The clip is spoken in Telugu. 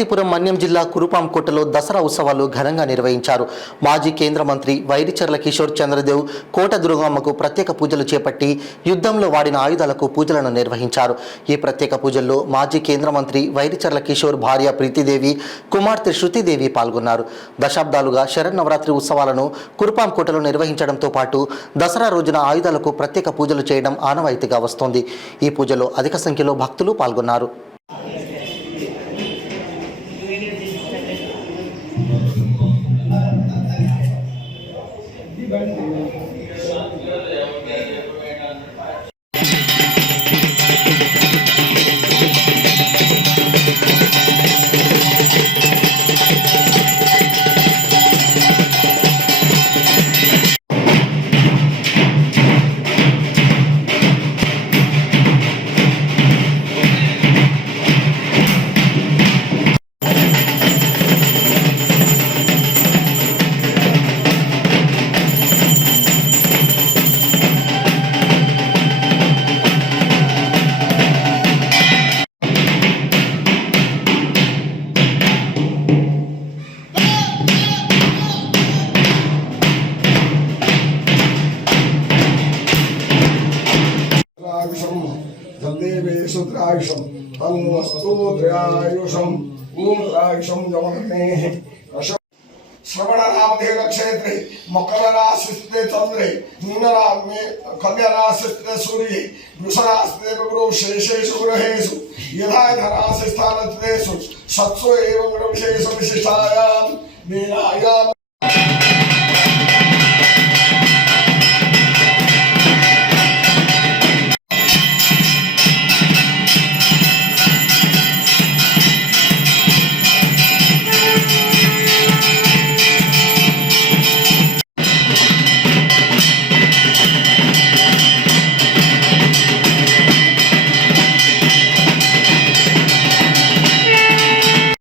పార్వతీపురం మన్యం జిల్లా కురుపాంకోటలో దసరా ఉత్సవాలు ఘనంగా నిర్వహించారు. మాజీ కేంద్ర మంత్రి వైరిచర్ల కిషోర్ చంద్రదేవ్ కోట దుర్గమ్మకు ప్రత్యేక పూజలు చేపట్టి యుద్ధంలో వాడిన ఆయుధాలకు పూజలను నిర్వహించారు. ఈ ప్రత్యేక పూజల్లో మాజీ కేంద్ర మంత్రి వైరిచర్ల కిషోర్ భార్య ప్రీతిదేవి, కుమార్తె శృతిదేవి పాల్గొన్నారు. దశాబ్దాలుగా శరన్నవరాత్రి ఉత్సవాలను కురుపాంకోటలో నిర్వహించడంతో పాటు దసరా రోజున ఆయుధాలకు ప్రత్యేక పూజలు చేయడం ఆనవాయితీగా వస్తోంది. ఈ పూజలో అధిక సంఖ్యలో భక్తులు పాల్గొన్నారు. शुद्रायुषम तन्नस्तोत्रयायुषम ऊर्ध्रायुषम जमग्नेः श्रवणनामधेय क्षेत्रे मकरराशिस्ते चंद्रे मीनरामे कन्याराशिस्ते सूर्ये वृषराशिस्ते गुरु शेषेषु ग्रहेषु यथा धराशिस्थानेषु सत्सु एवं विशेष विशिष्टायां मीनायां